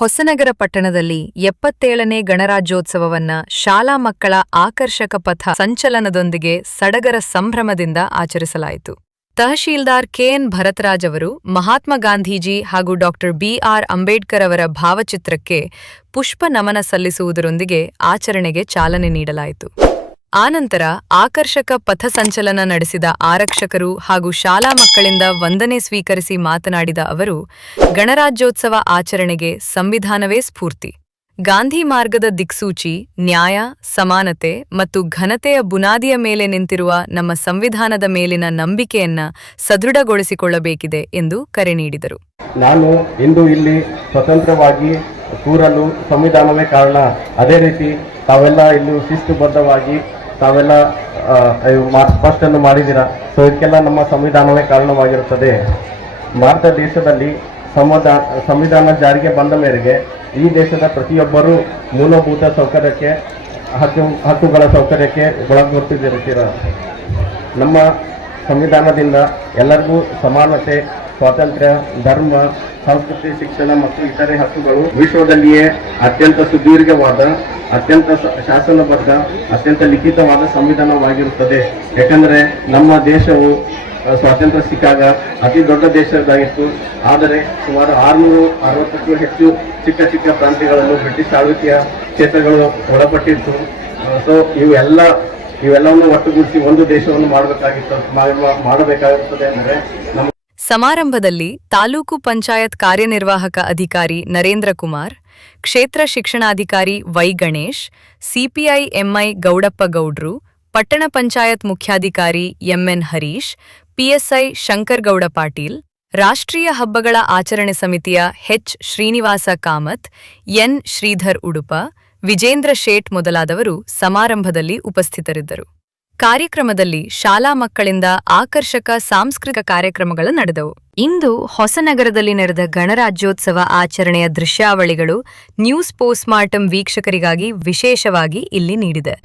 ಹೊಸನಗರ ಪಟ್ಟಣದಲ್ಲಿ 77ನೇ ಗಣರಾಜ್ಯೋತ್ಸವವನ್ನ ಶಾಲಾ ಮಕ್ಕಳ ಆಕರ್ಷಕ ಪಥ ಸಂಚಲನದೊಂದಿಗೆ ಸಡಗರ ಸಂಭ್ರಮದಿಂದ ಆಚರಿಸಲಾಯಿತು. ತಹಶೀಲ್ದಾರ್ ಕೆಎನ್ ಭರತರಾಜ್ ಅವರು ಮಹಾತ್ಮ ಗಾಂಧೀಜಿ ಹಾಗೂ ಡಾ ಬಿ.ಆರ್. ಅಂಬೇಡ್ಕರ್ ಅವರ ಭಾವಚಿತ್ರಕ್ಕೆ ಪುಷ್ಪ ನಮನ ಸಲ್ಲಿಸುವುದರೊಂದಿಗೆ ಆಚರಣೆಗೆ ಚಾಲನೆ ನೀಡಲಾಯಿತು. ಆನಂತರ ಆಕರ್ಷಕ ಪಥಸಂಚಲನ ನಡೆಸಿದ ಆರಕ್ಷಕರು ಹಾಗೂ ಶಾಲಾ ಮಕ್ಕಳಿಂದ ವಂದನೆ ಸ್ವೀಕರಿಸಿ ಮಾತನಾಡಿದ ಅವರು, ಗಣರಾಜ್ಯೋತ್ಸವ ಆಚರಣೆಗೆ ಸಂವಿಧಾನವೇ ಸ್ಫೂರ್ತಿ. ಗಾಂಧಿ ಮಾರ್ಗದ ದಿಕ್ಸೂಚಿ, ನ್ಯಾಯ, ಸಮಾನತೆ ಮತ್ತು ಘನತೆಯ ಬುನಾದಿಯ ಮೇಲೆ ನಿಂತಿರುವ ನಮ್ಮ ಸಂವಿಧಾನದ ಮೇಲಿನ ನಂಬಿಕೆಯನ್ನ ಸದೃಢಗೊಳಿಸಿಕೊಳ್ಳಬೇಕಿದೆ ಎಂದು ಕರೆ ನೀಡಿದರು. ನಾನು ಇಂದು ಇಲ್ಲಿ ಸ್ವತಂತ್ರವಾಗಿ ಕೂರಲು ಸಂವಿಧಾನವೇ ಕಾರಣ. ಅದೇ ರೀತಿ ತಾವೆಲ್ಲ ಇಲ್ಲಿ ಶಿಸ್ತುಬದ್ಧವಾಗಿ ತಾವೆಲ್ಲ ಸ್ಪಷ್ಟನ್ನು ಮಾಡಿದ್ದೀರಾ. ಸೊ ಇದಕ್ಕೆಲ್ಲ ನಮ್ಮ ಸಂವಿಧಾನವೇ ಕಾರಣವಾಗಿರುತ್ತದೆ. ಭಾರತ ದೇಶದಲ್ಲಿ ಸಂವಿಧಾನ ಜಾರಿಗೆ ಬಂದ ಮೇರೆಗೆ ಈ ದೇಶದ ಪ್ರತಿಯೊಬ್ಬರೂ ಮೂಲಭೂತ ಸೌಕರ್ಯಕ್ಕೆ ಹಕ್ಕುಗಳ ಸೌಕರ್ಯಕ್ಕೆ ಒಳಗೊತ್ತಿರುತ್ತೀರ. ನಮ್ಮ ಸಂವಿಧಾನದಿಂದ ಎಲ್ಲರಿಗೂ ಸಮಾನತೆ, ಸ್ವಾತಂತ್ರ್ಯ, ಧರ್ಮ, ಸಂಸ್ಕೃತಿ, ಶಿಕ್ಷಣ ಮತ್ತು ಇತರೆ ಹಕ್ಕುಗಳು ವಿಶ್ವದಲ್ಲಿಯೇ ಅತ್ಯಂತ ಸುದೀರ್ಘವಾದ, ಅತ್ಯಂತ ಶಾಸನಬದ್ಧ, ಅತ್ಯಂತ ಲಿಖಿತವಾದ ಸಂವಿಧಾನವಾಗಿರುತ್ತದೆ. ಯಾಕಂದರೆ ನಮ್ಮ ದೇಶವು ಸ್ವಾತಂತ್ರ್ಯ ಸಿಕ್ಕಾಗ ಅತಿ ದೊಡ್ಡ ದೇಶದಾಗಿತ್ತು. ಆದರೆ ಸುಮಾರು 660ಕ್ಕೂ ಹೆಚ್ಚು ಚಿಕ್ಕ ಚಿಕ್ಕ ಪ್ರಾಂತ್ಯಗಳನ್ನು ಬ್ರಿಟಿಷ್ ಆಳ್ವಿಕೆಯ ಕ್ಷೇತ್ರಗಳು ಒಳಪಟ್ಟಿತ್ತು. ಸೊ ಇವೆಲ್ಲವನ್ನು ಒಟ್ಟುಗೂಡಿಸಿ ಒಂದು ದೇಶವನ್ನು ಮಾಡಬೇಕಾಗುತ್ತದೆ ಅಂದರೆ ಸಮಾರಂಭದಲ್ಲಿ ತಾಲೂಕು ಪಂಚಾಯತ್ ಕಾರ್ಯನಿರ್ವಾಹಕ ಅಧಿಕಾರಿ ನರೇಂದ್ರ ಕುಮಾರ್, ಕ್ಷೇತ್ರ ಶಿಕ್ಷಣಾಧಿಕಾರಿ Y Ganesh, CPI M I Gowdappa Gowdru, ಪಟ್ಟಣ ಪಂಚಾಯತ್ ಮುಖ್ಯಾಧಿಕಾರಿ ಎಂಎನ್ ಹರೀಶ್, ಪಿಎಸ್ಐ ಶಂಕರಗೌಡ ಪಾಟೀಲ್, ರಾಷ್ಟ್ರೀಯ ಹಬ್ಬಗಳ ಆಚರಣೆ ಸಮಿತಿಯ ಎಚ್ ಶ್ರೀನಿವಾಸ ಕಾಮತ್, ಎನ್ ಶ್ರೀಧರ್ ಉಡುಪ, ವಿಜೇಂದ್ರ ಶೇಟ್ ಮೊದಲಾದವರು ಸಮಾರಂಭದಲ್ಲಿ ಉಪಸ್ಥಿತರಿದ್ದರು. ಕಾರ್ಯಕ್ರಮದಲ್ಲಿ ಶಾಲಾ ಮಕ್ಕಳಿಂದ ಆಕರ್ಷಕ ಸಾಂಸ್ಕೃತಿಕ ಕಾರ್ಯಕ್ರಮಗಳು ನಡೆದವು. ಇಂದು ಹೊಸನಗರದಲ್ಲಿ ನಡೆದ ಗಣರಾಜ್ಯೋತ್ಸವ ಆಚರಣೆಯ ದೃಶ್ಯಾವಳಿಗಳು ನ್ಯೂಸ್ ಪೋಸ್ಟ್ಮಾರ್ಟಂ ವೀಕ್ಷಕರಿಗಾಗಿ ವಿಶೇಷವಾಗಿ ಇಲ್ಲಿ ನೀಡಿದೆ.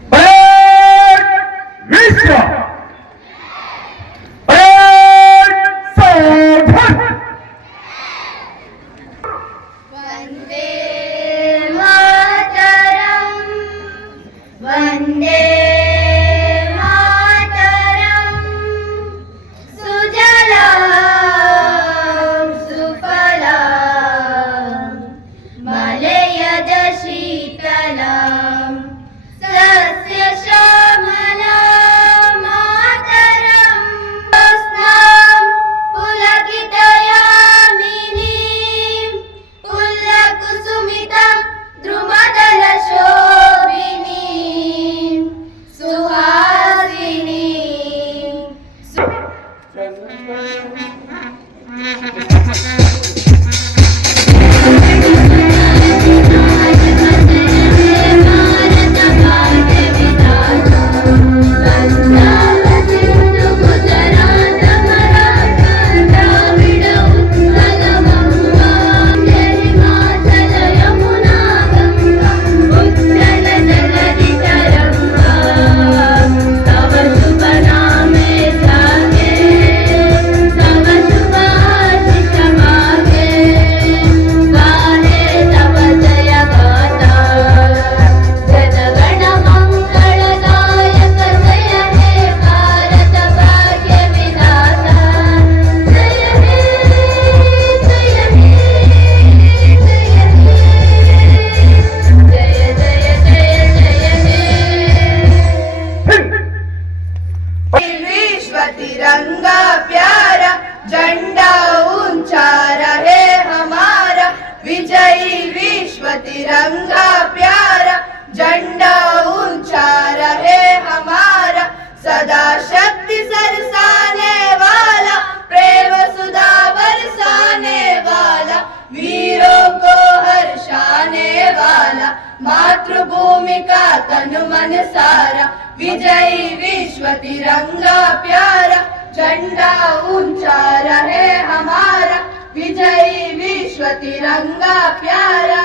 तिरंगा प्यारा झंडा ऊंचा रहे हमारा, विजयी विश्व तिरंगा प्यारा झंडा ऊंचा रहे हमारा, सदा शक्ति सरसाने वाला, प्रेम सुधा बरसाने वाला, वीरों को हर्षाने वाला, मातृभूमि का तन मन सारा, विजयी विश्व तिरंगा प्यारा झंडा ऊंचा रहे हमारा, विजयी विश्व तिरंगा प्यारा।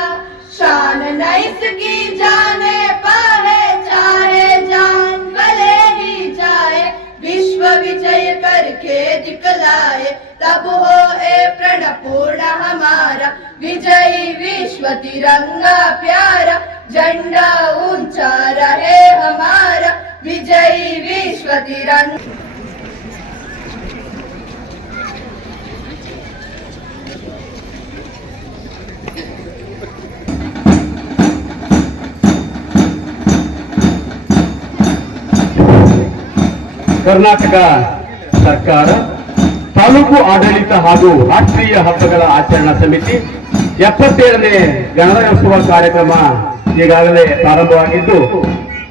शान नैस की जाने पाए, चाहे जान भले ही जाए, विश्व विजय करके दिखला लाए, तब होए प्रण पूर्ण हमारा, विजयी विश्व तिरंगा प्यारा, झंडा ऊंचा रहे हमारा, विजयी विश्व तिरंगा। ಕರ್ನಾಟಕ ಸರ್ಕಾರ ತಾಲೂಕು ಆಡಳಿತ ಹಾಗೂ ರಾಷ್ಟ್ರೀಯ ಹಬ್ಬಗಳ ಆಚರಣಾ ಸಮಿತಿ 77ನೇ ಗಣರಾಜ್ಯೋತ್ಸವ ಕಾರ್ಯಕ್ರಮ ಈಗಾಗಲೇ ಪ್ರಾರಂಭವಾಗಿದ್ದು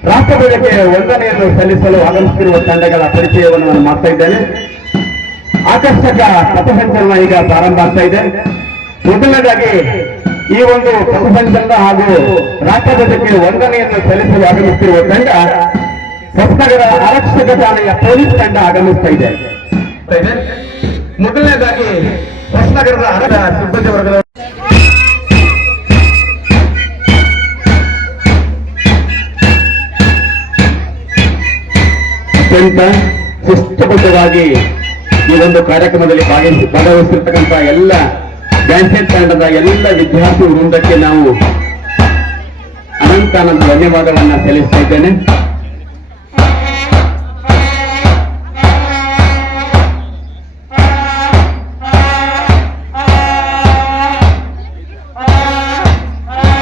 ರಾಷ್ಟ್ರಧ್ವಜಕ್ಕೆ ವಂದನೆಯನ್ನು ಸಲ್ಲಿಸಲು ಆಗಮಿಸುತ್ತಿರುವ ತಂಡಗಳ ಪರಿಚಯವನ್ನು ನಾನು ಮಾಡ್ತಾ ಇದ್ದೇನೆ. ಆಕರ್ಷಕ ಪಥಸಂಚಲನ ಈಗ ಪ್ರಾರಂಭ ಆಗ್ತಾ ಇದೆ. ಮೊದಲನೇದಾಗಿ ಈ ಒಂದು ಪಥಸಂಚಲನ ಹಾಗೂ ರಾಷ್ಟ್ರಧ್ವಜಕ್ಕೆ ವಂದನೆಯನ್ನು ಸಲ್ಲಿಸಲು ಆಗಮಿಸುತ್ತಿರುವ ತಂಡ ಹೊಸನಗರ ಆರಕ್ಷಕ ಠಾಣೆಯ ಪೊಲೀಸ್ ತಂಡ ಆಗಮಿಸ್ತಾ ಇದೆ. ಮೊದಲನೇದಾಗಿ ಹೊಸನಗರದ ಆರಕ್ಷಕ ಸಿಬ್ಬಂದಿ ವರ್ಗದ ಅತ್ಯಂತ ಶಿಸ್ತುಬದ್ಧವಾಗಿ ಈ ಒಂದು ಕಾರ್ಯಕ್ರಮದಲ್ಲಿ ಭಾಗವಹಿಸಿರ್ತಕ್ಕಂಥ ಎಲ್ಲ ಬ್ಯಾನ್ಸೆಟ್ ತಂಡದ ಎಲ್ಲ ವಿದ್ಯಾರ್ಥಿ ವೃಂದಕ್ಕೆ ನಾವು ಅನಂತ ಧನ್ಯವಾದವನ್ನ ಸಲ್ಲಿಸ್ತಾ ಇದ್ದೇನೆ.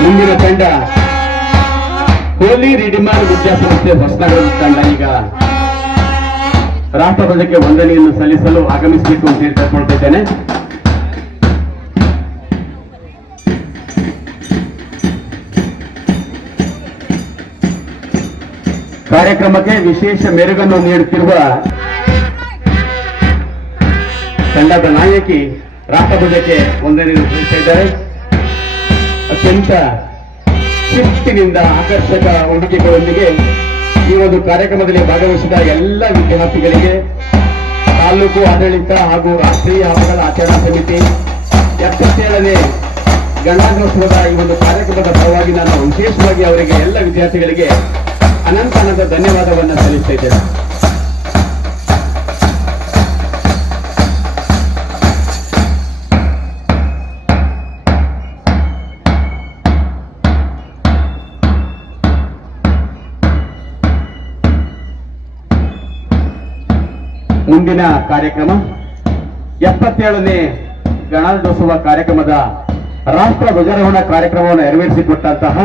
ಮುಂದಿನ ತಂಡ ಹೋಲಿ ರಿಡಿಮಾರ್ ವಿದ್ಯಾಸಂಸ್ಥೆ ಹೊಸನಗರದ ತಂಡ ಈಗ ರಾಷ್ಟ್ರಧ್ವಜಕ್ಕೆ ವಂದನೆಯನ್ನು ಸಲ್ಲಿಸಲು ಆಗಮಿಸಬೇಕು ಅಂತ ಹೇಳಿ ಕೇಳ್ಕೊಳ್ತಾ ಇದ್ದೇನೆ. ಕಾರ್ಯಕ್ರಮಕ್ಕೆ ವಿಶೇಷ ಮೆರುಗನ್ನು ನೀಡುತ್ತಿರುವ ತಂಡದ ನಾಯಕಿ ರಾಷ್ಟ್ರಧ್ವಜಕ್ಕೆ ವಂದನೆಯನ್ನು ಸಲ್ಲಿಸ್ತಾ ಇದ್ದಾರೆ. ಅತ್ಯಂತ ಶಿಸ್ತಿನಿಂದ ಆಕರ್ಷಕ ಉಡುಗೆಗಳೊಂದಿಗೆ ಈ ಒಂದು ಕಾರ್ಯಕ್ರಮದಲ್ಲಿ ಭಾಗವಹಿಸಿದ ಎಲ್ಲ ವಿದ್ಯಾರ್ಥಿಗಳಿಗೆ ತಾಲೂಕು ಆಡಳಿತ ಹಾಗೂ ರಾಷ್ಟ್ರೀಯ ಹಬ್ಬಗಳ ಆಚರಣಾ ಸಮಿತಿ 77ನೇ ಗಣರಾಜ್ಯೋತ್ಸವದ ಈ ಒಂದು ಕಾರ್ಯಕ್ರಮದ ಪರವಾಗಿ ನಾನು ವಿಶೇಷವಾಗಿ ಅವರಿಗೆ ಎಲ್ಲ ವಿದ್ಯಾರ್ಥಿಗಳಿಗೆ ಅನಂತ ಧನ್ಯವಾದವನ್ನು ಸಲ್ಲಿಸ್ತಾ ಇದ್ದೇನೆ. ಮುಂದಿನ ಕಾರ್ಯಕ್ರಮ 77ನೇ ಗಣರಾಜ್ಯೋತ್ಸವ ಕಾರ್ಯಕ್ರಮದ ರಾಷ್ಟ್ರ ಧ್ವಜಾರೋಹಣ ಕಾರ್ಯಕ್ರಮವನ್ನು ನೆರವೇರಿಸಿಕೊಟ್ಟಂತಹ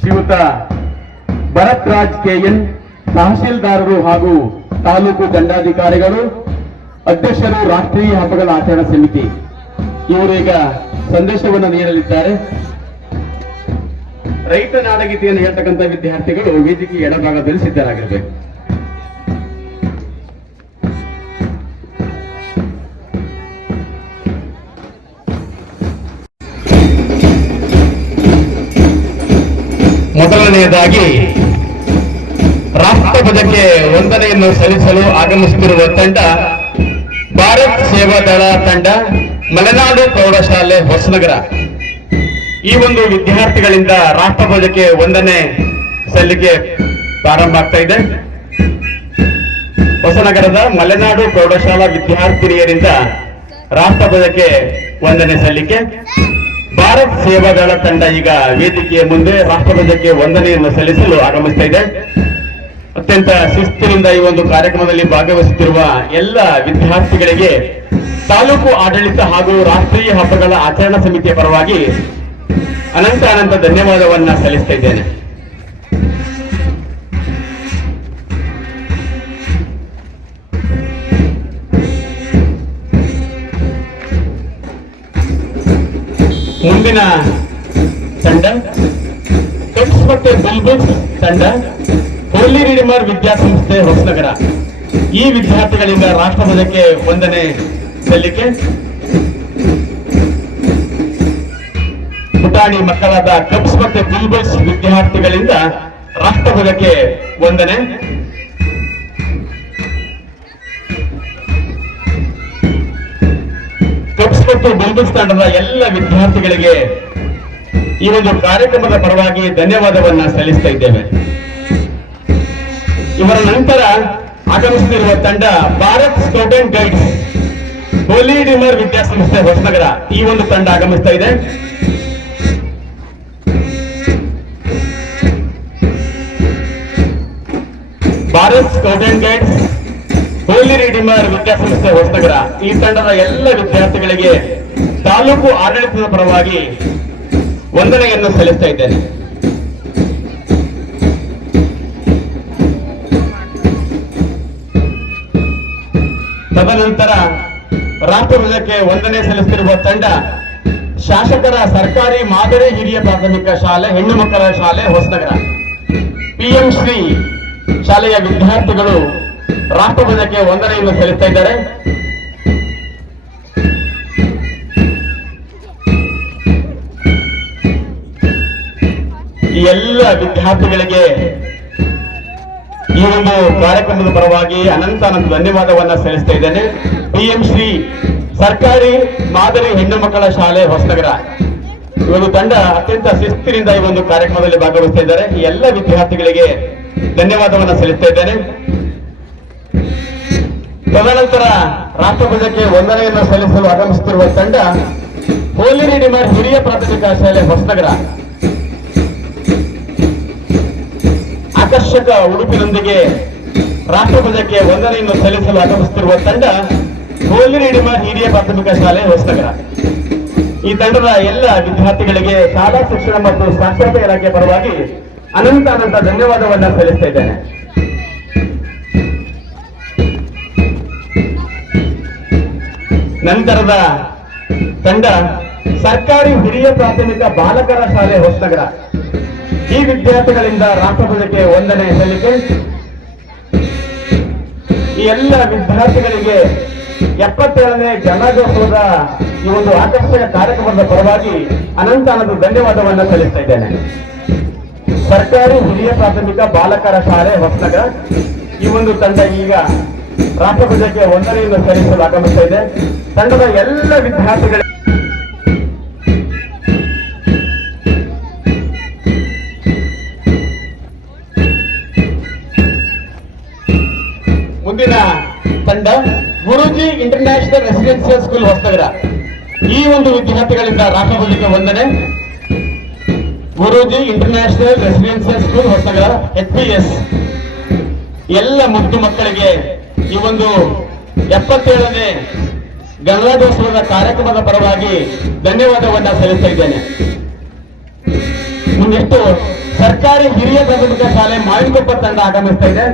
ಶ್ರೀಯುತ ಭರತ್ ರಾಜ್ ಕೆಎನ್ ತಹಶೀಲ್ದಾರರು ಹಾಗೂ ತಾಲೂಕು ದಂಡಾಧಿಕಾರಿಗಳು, ಅಧ್ಯಕ್ಷರು ರಾಷ್ಟ್ರೀಯ ಹಬ್ಬಗಳ ಆಚರಣಾ ಸಮಿತಿ ಇವರೀಗ ಸಂದೇಶವನ್ನು ನೀಡಲಿದ್ದಾರೆ. ರೈತ ನಾಡಗೀತೆಯನ್ನು ಹೇಳ್ತಕ್ಕಂಥ ವಿದ್ಯಾರ್ಥಿಗಳು ವೇದಿಕೆ ಎಡಭಾಗದಲ್ಲಿ ಸಿದ್ಧರಾಗಿರಬೇಕು. ಮೊದಲನೆಯದಾಗಿ ರಾಷ್ಟ್ರಧ್ವಜಕ್ಕೆ ವಂದನೆಯನ್ನು ಸಲ್ಲಿಸಲು ಆಗಮಿಸುತ್ತಿರುವ ತಂಡ ಭಾರತ್ ಸೇವಾದಳ ತಂಡ, ಮಲೆನಾಡು ಪ್ರೌಢಶಾಲೆ ಹೊಸನಗರ. ಈ ಒಂದು ವಿದ್ಯಾರ್ಥಿಗಳಿಂದ ರಾಷ್ಟ್ರಧ್ವಜಕ್ಕೆ ವಂದನೆ ಸಲ್ಲಿಕೆ ಪ್ರಾರಂಭ ಆಗ್ತಾ ಇದೆ. ಹೊಸನಗರದ ಮಲೆನಾಡು ಪ್ರೌಢಶಾಲಾ ವಿದ್ಯಾರ್ಥಿನಿಯರಿಂದ ರಾಷ್ಟ್ರಧ್ವಜಕ್ಕೆ ವಂದನೆ ಸಲ್ಲಿಕೆ. ಭಾರತ್ ಸೇವಾದಳ ತಂಡ ಈಗ ವೇದಿಕೆಯ ಮುಂದೆ ರಾಷ್ಟ್ರಧ್ವಜಕ್ಕೆ ವಂದನೆಯನ್ನು ಸಲ್ಲಿಸಲು ಆಗಮಿಸ್ತಾ ಇದೆ. ಅತ್ಯಂತ ಶಿಸ್ತಿನಿಂದ ಈ ಒಂದು ಕಾರ್ಯಕ್ರಮದಲ್ಲಿ ಭಾಗವಹಿಸುತ್ತಿರುವ ಎಲ್ಲ ವಿದ್ಯಾರ್ಥಿಗಳಿಗೆ ತಾಲೂಕು ಆಡಳಿತ ಹಾಗೂ ರಾಷ್ಟ್ರೀಯ ಹಬ್ಬಗಳ ಆಚರಣಾ ಸಮಿತಿಯ ಪರವಾಗಿ ಅನಂತ ಧನ್ಯವಾದವನ್ನ ಸಲ್ಲಿಸ್ತಾ ಇದ್ದೇನೆ. ಮುಂದಿನ ತಂಡ ಕಟ್ಸ್ ಮತ್ತೆ ಬುಲ್ಬುಲ್ಸ್ ತಂಡ, ಹೋಲಿ ರಿಡಿಮಾರ್ ವಿದ್ಯಾಸಂಸ್ಥೆ ಹೊಸನಗರ. ಈ ವಿದ್ಯಾರ್ಥಿಗಳಿಂದ ರಾಷ್ಟ್ರಧ್ವಜಕ್ಕೆ ವಂದನೆ ಸಲ್ಲಿಕೆ. ಪುಟಾಣಿ ಮಕ್ಕಳಾದ ಕಬ್ಸ್ ಮತ್ತೆ ಬುಲ್ಬುಲ್ಸ್ ವಿದ್ಯಾರ್ಥಿಗಳಿಂದ ರಾಷ್ಟ್ರಧ್ವಜಕ್ಕೆ ವಂದನೆ. ಕಬ್ಸ್ ಮತ್ತು ಬುಲ್ಬುಲ್ಸ್ ತಂಡದ ಎಲ್ಲ ವಿದ್ಯಾರ್ಥಿಗಳಿಗೆ ಈ ಒಂದು ಕಾರ್ಯಕ್ರಮದ ಪರವಾಗಿ ಧನ್ಯವಾದವನ್ನ ಸಲ್ಲಿಸ್ತಾ ಇದ್ದೇವೆ. ಇವರ ನಂತರ ಆಗಮಿಸುತ್ತಿರುವ ತಂಡ ಭಾರತ್ ಸ್ಕೌಟ್ ಅಂಡ್ ಗೈಡ್ಸ್ ಹೋಲಿ ರಿಡಿಮರ್ ವಿದ್ಯಾಸಂಸ್ಥೆ ಹೊಸನಗರ. ಈ ಒಂದು ತಂಡ ಆಗಮಿಸ್ತಾ ಇದೆ. ಭಾರತ್ ಸ್ಕೌಟ್ ಅಂಡ್ ಗೈಡ್ಸ್ ಹೋಲಿ ರಿಡಿಮರ್ ವಿದ್ಯಾಸಂಸ್ಥೆ ಹೊಸನಗರ ಈ ತಂಡದ ಎಲ್ಲ ವಿದ್ಯಾರ್ಥಿಗಳಿಗೆ ತಾಲೂಕು ಆಡಳಿತದ ಪರವಾಗಿ ವಂದನೆಯನ್ನು ಸಲ್ಲಿಸ್ತಾ ಇದ್ದೇನೆ. ತದನಂತರ ರಾಷ್ಟ್ರಧ್ವಜಕ್ಕೆ ವಂದನೆ ಸಲ್ಲಿಸುತ್ತಿರುವ ತಂಡ ಶಾಸಕರ ಸರ್ಕಾರಿ ಮಾದರಿ ಹಿರಿಯ ಪ್ರಾಥಮಿಕ ಶಾಲೆ ಹೆಣ್ಣು ಮಕ್ಕಳ ಶಾಲೆ ಹೊಸನಗರ PM ಶ್ರೀ ಶಾಲೆಯ ವಿದ್ಯಾರ್ಥಿಗಳು ರಾಷ್ಟ್ರಧ್ವಜಕ್ಕೆ ವಂದನೆಯನ್ನು ಸಲ್ಲಿಸ್ತಾ ಇದ್ದಾರೆ. ಈ ಎಲ್ಲ ವಿದ್ಯಾರ್ಥಿಗಳಿಗೆ ಈ ಒಂದು ಕಾರ್ಯಕ್ರಮದ ಪರವಾಗಿ ಅನಂತ ಧನ್ಯವಾದವನ್ನ ಸಲ್ಲಿಸ್ತಾ ಇದ್ದೇನೆ. PM ಶ್ರೀ ಸರ್ಕಾರಿ ಮಾದರಿ ಹೆಣ್ಣು ಮಕ್ಕಳ ಶಾಲೆ ಹೊಸನಗರ ಈ ಒಂದು ತಂಡ ಅತ್ಯಂತ ಶಿಸ್ತಿನಿಂದ ಈ ಒಂದು ಕಾರ್ಯಕ್ರಮದಲ್ಲಿ ಭಾಗವಹಿಸ್ತಾ ಇದ್ದಾರೆ. ಈ ಎಲ್ಲ ವಿದ್ಯಾರ್ಥಿಗಳಿಗೆ ಧನ್ಯವಾದವನ್ನ ಸಲ್ಲಿಸ್ತಾ ಇದ್ದೇನೆ. ತದನಂತರ ರಾಷ್ಟ್ರಧ್ವಜಕ್ಕೆ ವಂದನೆಯನ್ನು ಸಲ್ಲಿಸಲು ಆಗಮಿಸುತ್ತಿರುವ ತಂಡ ಹೋಲಿ ರಿಡಿಮರ್ ಹಿರಿಯ ಪ್ರಾಥಮಿಕ ಶಾಲೆ ಹೊಸನಗರ ಆಕರ್ಷಕ ಉಡುಪಿನೊಂದಿಗೆ ರಾಷ್ಟ್ರಧ್ವಜಕ್ಕೆ ವಂದನೆಯನ್ನು ಸಲ್ಲಿಸಲು ಆಗಮಿಸುತ್ತಿರುವ ತಂಡ ಹೋಲಿ ರಿಡಿಮರ್ ಹಿರಿಯ ಪ್ರಾಥಮಿಕ ಶಾಲೆ ಹೊಸನಗರ. ಈ ತಂಡದ ಎಲ್ಲ ವಿದ್ಯಾರ್ಥಿಗಳಿಗೆ ಶಾಲಾ ಶಿಕ್ಷಣ ಮತ್ತು ಸಾಕ್ಷರತಾ ಇಲಾಖೆ ಪರವಾಗಿ ಅನಂತ ಧನ್ಯವಾದವನ್ನ ಸಲ್ಲಿಸ್ತಾ ಇದ್ದೇನೆ. ನಂತರದ ತಂಡ ಸರ್ಕಾರಿ ಹಿರಿಯ ಪ್ರಾಥಮಿಕ ಬಾಲಕರ ಶಾಲೆ ಹೊಸನಗರ ಈ ವಿದ್ಯಾರ್ಥಿಗಳಿಂದ ರಾಷ್ಟ್ರಧ್ವಜಕ್ಕೆ ವಂದನೆ ಸಲ್ಲಿಕೆ. ಈ ಎಲ್ಲ ವಿದ್ಯಾರ್ಥಿಗಳಿಗೆ 77ನೇ ಗಣರಾಜ್ಯೋತ್ಸವದ ಈ ಒಂದು ಆಕರ್ಷಕ ಕಾರ್ಯಕ್ರಮದ ಪರವಾಗಿ ಅನಂತ ಧನ್ಯವಾದವನ್ನ ಸಲ್ಲಿಸ್ತಾ ಇದ್ದೇನೆ. ಸರ್ಕಾರಿ ಹಿರಿಯ ಪ್ರಾಥಮಿಕ ಬಾಲಕರ ಶಾಲೆ ಹೊಸನಗರ ಈ ಒಂದು ತಂಡ ಈಗ ರಾಷ್ಟ್ರಧ್ವಜಕ್ಕೆ ವಂದನೆಯನ್ನು ಸಲ್ಲಿಸಲು ಆಗಮಿಸ್ತಾ ಇದೆ. ತಂಡದ ಎಲ್ಲ ವಿದ್ಯಾರ್ಥಿಗಳ ಮುಂದಿನ ತಂಡ Guruji international residential school Hosanagara ಈ ಒಂದು ವಿದ್ಯಾರ್ಥಿಗಳಿಂದ ರಾಷ್ಟ್ರಧ್ವಜಕ್ಕೆ ವಂದನೆ. Guruji international residential school Hosanagara HPS ಎಲ್ಲ ಮುದ್ದು ಮಕ್ಕಳಿಗೆ ಈ ಒಂದು 77ನೇ ಗಣರಾಜ್ಯೋತ್ಸವದ ಕಾರ್ಯಕ್ರಮದ ಪರವಾಗಿ ಧನ್ಯವಾದವನ್ನ ಸಲ್ಲಿಸ್ತಾ ಇದ್ದೇನೆ. ಮುಂದೆಷ್ಟು ಸರ್ಕಾರಿ ಹಿರಿಯ ಪ್ರಾಥಮಿಕ ಶಾಲೆ ಮಾವಿನಕೊಪ್ಪ ತಂಡ ಆಗಮಿಸ್ತಾ ಇದೆ.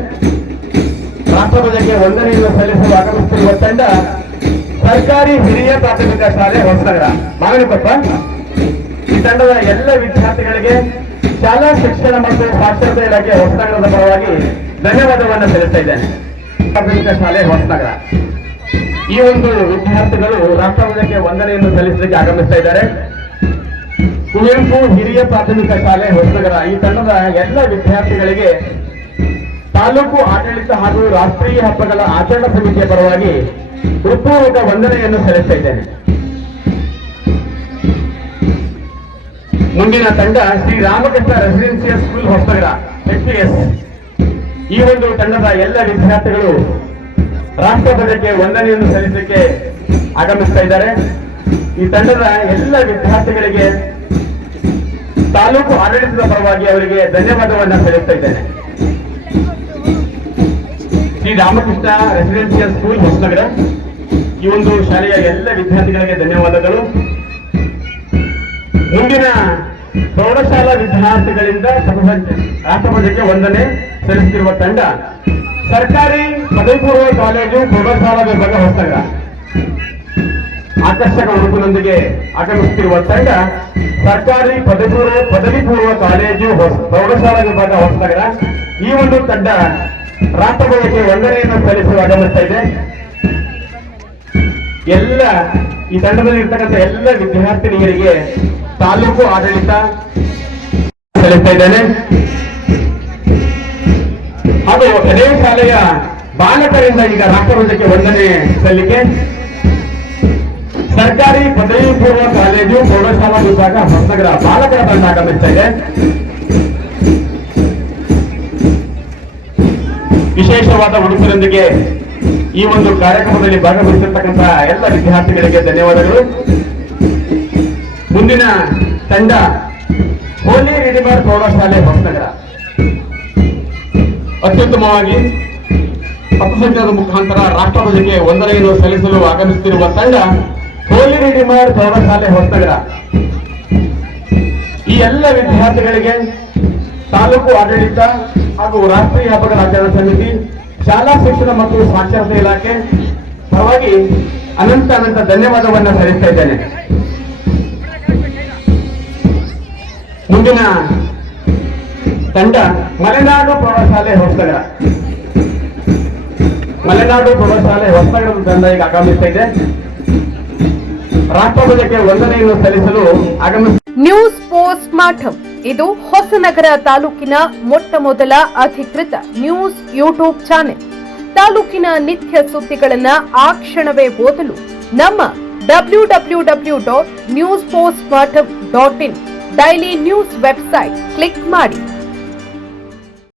ರಾಷ್ಟ್ರಧ್ವಜಕ್ಕೆ ವಂದನೆಯನ್ನು ಸಲ್ಲಿಸಲು ಆಗಮಿಸುತ್ತಿರುವ ತಂಡ ಸರ್ಕಾರಿ ಹಿರಿಯ ಪ್ರಾಥಮಿಕ ಶಾಲೆ ಹೊಸನಗರ ಮಾವಿನಕೊಪ್ಪ ಈ ತಂಡದ ಎಲ್ಲ ವಿದ್ಯಾರ್ಥಿಗಳಿಗೆ ಶಾಲಾ ಶಿಕ್ಷಣ ಮತ್ತು ಸಾಕ್ಷರತಾ ಇಲಾಖೆ ಹೊಸನಗರದ ಪರವಾಗಿ ಧನ್ಯವಾದವನ್ನು ಸಲ್ಲಿಸ್ತಾ ಇದ್ದೇನೆ. ಪ್ರಾಥಮಿಕ ಶಾಲೆ ಹೊಸನಗರ ಈ ಒಂದು ವಿದ್ಯಾರ್ಥಿಗಳು ರಾಷ್ಟ್ರಧ್ವಜಕ್ಕೆ ವಂದನೆಯನ್ನು ಸಲ್ಲಿಸಲಿಕ್ಕೆ ಆಗಮಿಸ್ತಾ ಇದ್ದಾರೆ. ಕುವೆಂಪು ಹಿರಿಯ ಪ್ರಾಥಮಿಕ ಶಾಲೆ ಹೊಸನಗರ ಈ ತಂಡದ ಎಲ್ಲ ವಿದ್ಯಾರ್ಥಿಗಳಿಗೆ ತಾಲೂಕು ಆಡಳಿತ ಹಾಗೂ ರಾಷ್ಟ್ರೀಯ ಹಬ್ಬಗಳ ಆಚರಣಾ ಸಮಿತಿಯ ಪರವಾಗಿ ಹೃತ್ಪೂರ್ವಕ ವಂದನೆಯನ್ನು ಸಲ್ಲಿಸ್ತಾ ಇದ್ದೇನೆ. ಮುಂದಿನ ತಂಡ Shri Ramakrishna residential school Hosanagara HPS ಈ ಒಂದು ತಂಡದ ಎಲ್ಲ ವಿದ್ಯಾರ್ಥಿಗಳು ರಾಷ್ಟ್ರಧ್ವಜಕ್ಕೆ ವಂದನೆಯನ್ನು ಸಲ್ಲಿಸಲಿಕ್ಕೆ ಆಗಮಿಸ್ತಾ ಇದ್ದಾರೆ. ಈ ತಂಡದ ಎಲ್ಲ ವಿದ್ಯಾರ್ಥಿಗಳಿಗೆ ತಾಲೂಕು ಆಡಳಿತದ ಪರವಾಗಿ ಅವರಿಗೆ ಧನ್ಯವಾದವನ್ನ ಸಲ್ಲಿಸ್ತಾ ಇದ್ದೇನೆ. ಶ್ರೀ ರಾಮಕೃಷ್ಣ ರೆಸಿಡೆನ್ಸಿಯಲ್ ಸ್ಕೂಲ್ ಹೊಸನಗರ ಈ ಒಂದು ಶಾಲೆಯ ಎಲ್ಲ ವಿದ್ಯಾರ್ಥಿಗಳಿಗೆ ಧನ್ಯವಾದಗಳು. ಮುಂದಿನ ಪ್ರೌಢಶಾಲಾ ವಿದ್ಯಾರ್ಥಿಗಳಿಂದ ರಾಷ್ಟ್ರಧ್ವಜಕ್ಕೆ ವಂದನೆ ಸಲ್ಲಿಸುತ್ತಿರುವ ತಂಡ ಸರ್ಕಾರಿ ಪದವಿ ಪೂರ್ವ ಕಾಲೇಜು ಪ್ರೌಢಶಾಲಾ ವಿಭಾಗ ಹೊಸನಗರ ಆಕರ್ಷಕ ಉಡುಪಿನೊಂದಿಗೆ ಆಗಮಿಸುತ್ತಿರುವ ತಂಡ ಸರ್ಕಾರಿ ಪದವಿ ಪೂರ್ವ ಕಾಲೇಜು ಪ್ರೌಢಶಾಲಾ ವಿಭಾಗ ಹೊಸನಗರ ಈ ಒಂದು ತಂಡ ರಾಷ್ಟ್ರಧ್ವಜಕ್ಕೆ ವಂದನೆಯನ್ನು ಸಲ್ಲಿಸಲು ಆಗಮಿಸ್ತಾ ಇದೆ. ಎಲ್ಲ ಈ ತಂಡದಲ್ಲಿ ಇರ್ತಕ್ಕಂಥ ಎಲ್ಲ ವಿದ್ಯಾರ್ಥಿನಿಯರಿಗೆ ತಾಲೂಕು ಆಡಳಿತ ಸಲ್ಲಿಸ್ತಾ ಇದ್ದೇನೆ. ಹಾಗೂ ಅದೇ ಶಾಲೆಯ ಬಾಲಕರಿಂದ ಈಗ ರಾಷ್ಟ್ರಧ್ವಜಕ್ಕೆ ವಂದನೆ ಸಲ್ಲಿಕೆ. ಸರ್ಕಾರಿ ಪದವಿ ಪೂರ್ವ ಕಾಲೇಜು ಪ್ರೌಢಶಾಲಾ ವಿಭಾಗ ಹೊಸನಗರ ಬಾಲಕರ ತಂಡ ಆಗಮಿಸ್ತಾ ಇದೆ. ವಿಶೇಷವಾದ ಉಡುಪಿನೊಂದಿಗೆ ಈ ಒಂದು ಕಾರ್ಯಕ್ರಮದಲ್ಲಿ ಭಾಗವಹಿಸಿರ್ತಕ್ಕಂಥ ಎಲ್ಲ ವಿದ್ಯಾರ್ಥಿಗಳಿಗೆ ಧನ್ಯವಾದಗಳು. ಮುಂದಿನ ತಂಡ ಹೋಲಿ ರಿಡಿಮರ್ ಪ್ರೌಢಶಾಲೆ ಹೊಸನಗರ. ಅತ್ಯುತ್ತಮವಾಗಿ ಪಥಸಂಚಲನದ ಮುಖಾಂತರ ರಾಷ್ಟ್ರಧ್ವಜಕ್ಕೆ ವಂದನೆಯನ್ನು ಸಲ್ಲಿಸಲು ಆಗಮಿಸುತ್ತಿರುವ ತಂಡ ಹೋಲಿ ರಿಡಿಮರ್ ಪ್ರೌಢಶಾಲೆ ಹೊಸನಗರ. ಈ ಎಲ್ಲ ವಿದ್ಯಾರ್ಥಿಗಳಿಗೆ ತಾಲೂಕು ಆಡಳಿತ ಹಾಗೂ ರಾಷ್ಟ್ರೀಯ ಹಬ್ಬಗಳ ಆಚರಣಾ ಸಮಿತಿ, ಶಾಲಾ ಶಿಕ್ಷಣ ಮತ್ತು ಸಾಕ್ಷರತಾ ಇಲಾಖೆ ಪರವಾಗಿ ಅನಂತ ಧನ್ಯವಾದವನ್ನು ಸಲ್ಲಿಸ್ತಾ ಇದ್ದೇನೆ. ಮುಂದಿನ ತಂಡ ಮಲೆನಾಡು ಪ್ರೌಢಶಾಲೆ ಹೊಸನಗರ. ಮಲೆನಾಡು ಪ್ರೌಢಶಾಲೆ ಹೊಸನಗರದ ತಂಡ ಈಗ ಆಗಮಿಸ್ತಾ ಇದೆ. ರಾಷ್ಟ್ರಧ್ವಜಕ್ಕೆ ವಂದನೆಯನ್ನು ಸಲ್ಲಿಸಲು ಆಗಮಿಸ ನ್ಯೂಸ್ ಪೋಸ್ಟ್ ಮಾಠಂ ಇದು ಹೊಸನಗರ ತಾಲೂಕಿನ ಮೊಟ್ಟಮೊದಲ ಅಧಿಕೃತ ನ್ಯೂಸ್ ಯೂಟ್ಯೂಬ್ ಚಾನೆಲ್. ತಾಲೂಕಿನ ನಿತ್ಯ ಸುದ್ದಿಗಳನ್ನ ಆ ಕ್ಷಣವೇ ಓದಲು ನಮ್ಮ www.newspostmatham.in daily news website click ಮಾಡಿ.